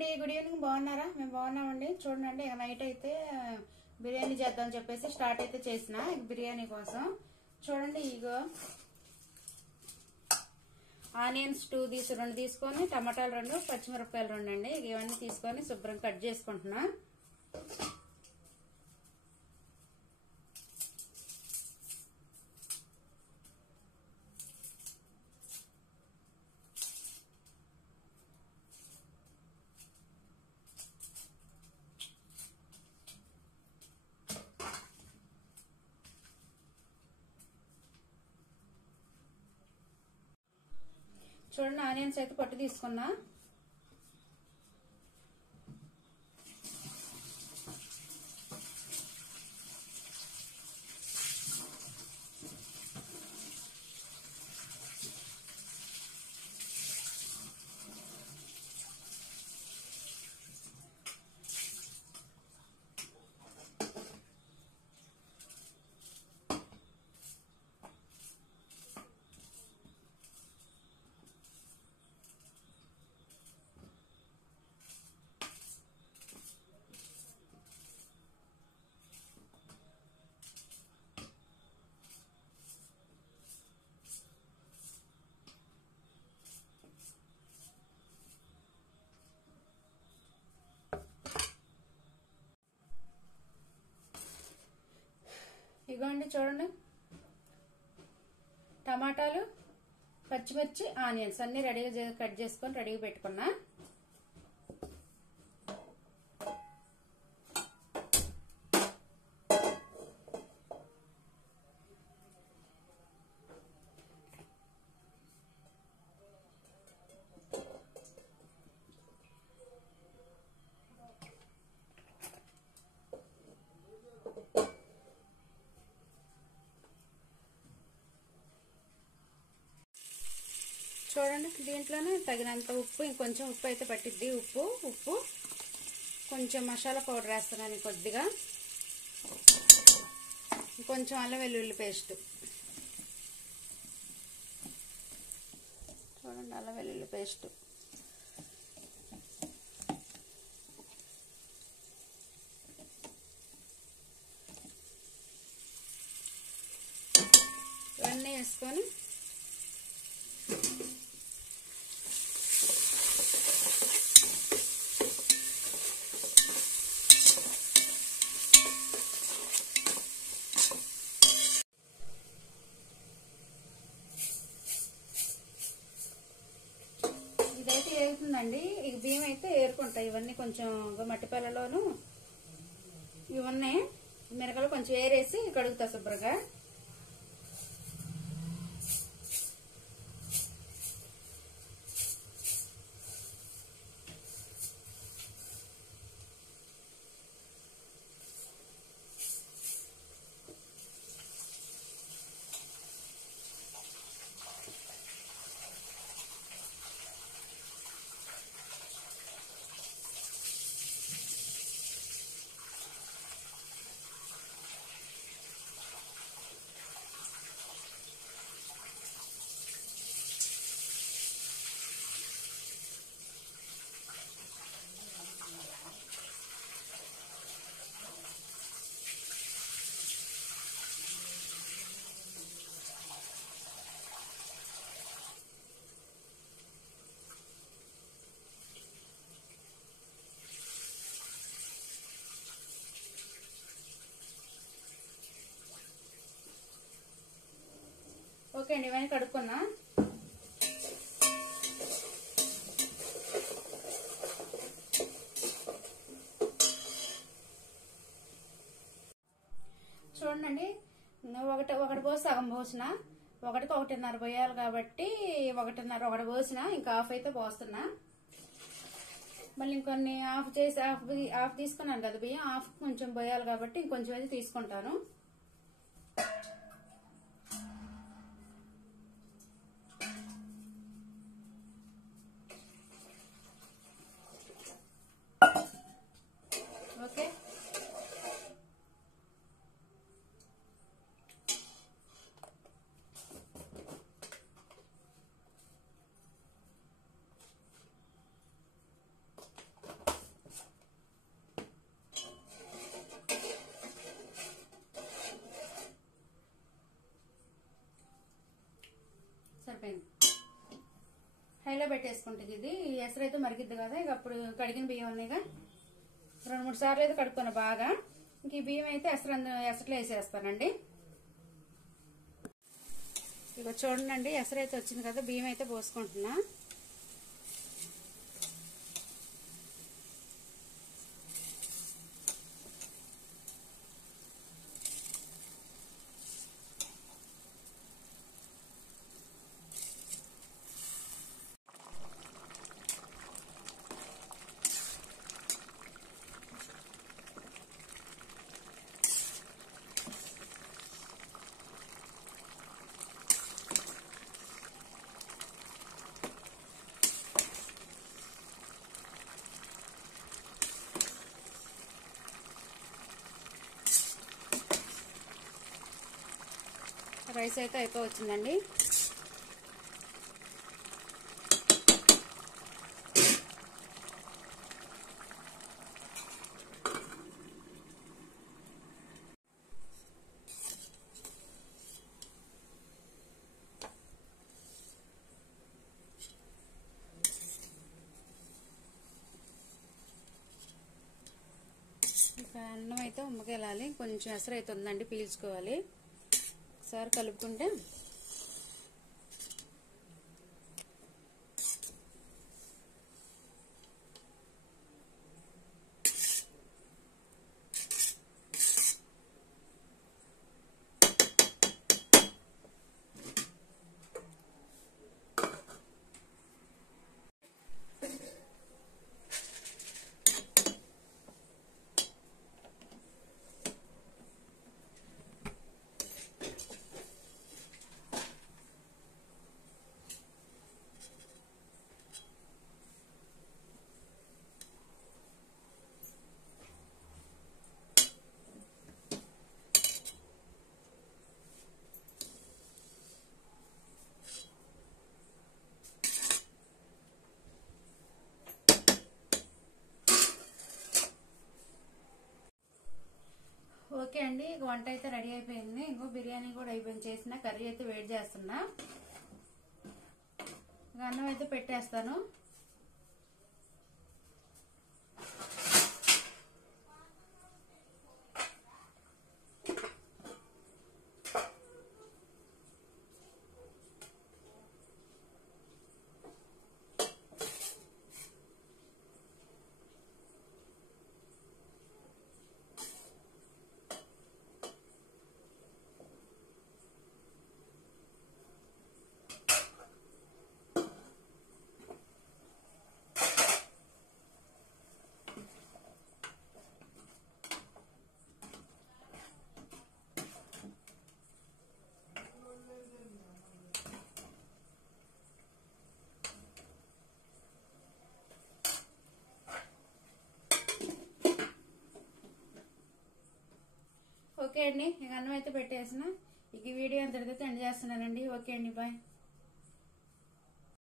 అండి, good evening. బాగున్నారా? మేము బాగున్నామండి. చూడండి, నైట్ అయితే బిర్యానీ చేద్దామని చెప్పేసి స్టార్ట్ అయితే చేసిన బిర్యానీ కోసం. చూడండి, ఇగో ఆనియన్స్ రెండు తీసుకొని, టమాటాలు 2, పచ్చిమిరపకాయలు 2 అండి. ఇవన్నీ తీసుకొని శుభ్రం కట్ చేసుకుంటున్నా. చూడండి, ఆనియన్స్ అయితే పొట్టు తీసుకున్నా. ఇగోండి, చూడండి, టమాటాలు, పచ్చిమిర్చి, ఆనియన్స్ అన్ని రెడీగా కట్ చేసుకొని రెడీగా పెట్టుకున్నా. చూడండి, దీంట్లోనే తగినంత ఉప్పు, ఇంకొంచెం ఉప్పు అయితే పట్టిద్ది. ఉప్పు కొంచెం మసాలా పౌడర్ వేస్తున్నాను కొద్దిగా, కొంచెం అల్లం వెల్లుల్లి పేస్ట్. చూడండి, అల్లం వెల్లుల్లి పేస్ట్, ఇవన్నీ వేసుకొని ఇదైతే ఏరుతుందండి. ఇది బియ్యం అయితే ఏరుకుంటాయి. ఇవన్నీ కొంచెం మట్టిపల్లలోను ఇవన్నీ మిరకలు కొంచెం ఏరేసి కడుగుతా శుభ్రంగా. ఓకే అండి, ఇవన్నీ కడుక్కున్నా. చూడండి, ఒకటి పోసి సగం పోసిన, ఒకటికి 1.5 పోయాలి కాబట్టి 1.5 ఒకటి పోసిన, ఇంకా హాఫ్ అయితే పోస్తున్నా. మళ్ళీ ఇంకొన్ని హాఫ్ చేసి హాఫ్ తీసుకున్నాను కదా బియ్యం, హాఫ్ కొంచెం పోయాలి కాబట్టి ఇంకొంచెం అయితే తీసుకుంటాను. ఓకే, కడాయిలో పెట్టేసుకుంటుంది. ఇది ఎసరు అయితే మరిగిద్ది కదా, ఇక అప్పుడు కడిగిన బియ్యం ఉన్నాయిగా 2-3 సార్లు అయితే కడుక్కున్నా బాగా. ఇంక ఈ బియ్యం అయితే ఎసట్లో వేసేస్తానండి. ఇక చూడండి, ఎసరు అయితే వచ్చింది కదా, బియ్యం అయితే పోసుకుంటున్నా. రైస్ అయితే అయిపోయి వచ్చిందండి. అన్నం అయితే ఉమ్మకెళ్ళాలి, కొంచెం ఎసరు అయితే ఉందండి, పీల్చుకోవాలి. ఒకసారి కలుపుకుంటే ఓకే అండి. వంట అయితే రెడీ అయిపోయింది. ఇంకో బిర్యానీ కూడా అయిపోయింది, చేసిన కర్రీ అయితే వేడి చేస్తున్నా. అన్నం అయితే పెట్టేస్తాను. ఓకే అండి, ఇక అన్నం అయితే పెట్టేసిన. ఇక వీడియో అంతటితో ఎండ్ చేస్తున్నానండి. ఓకే అండి, బాయ్.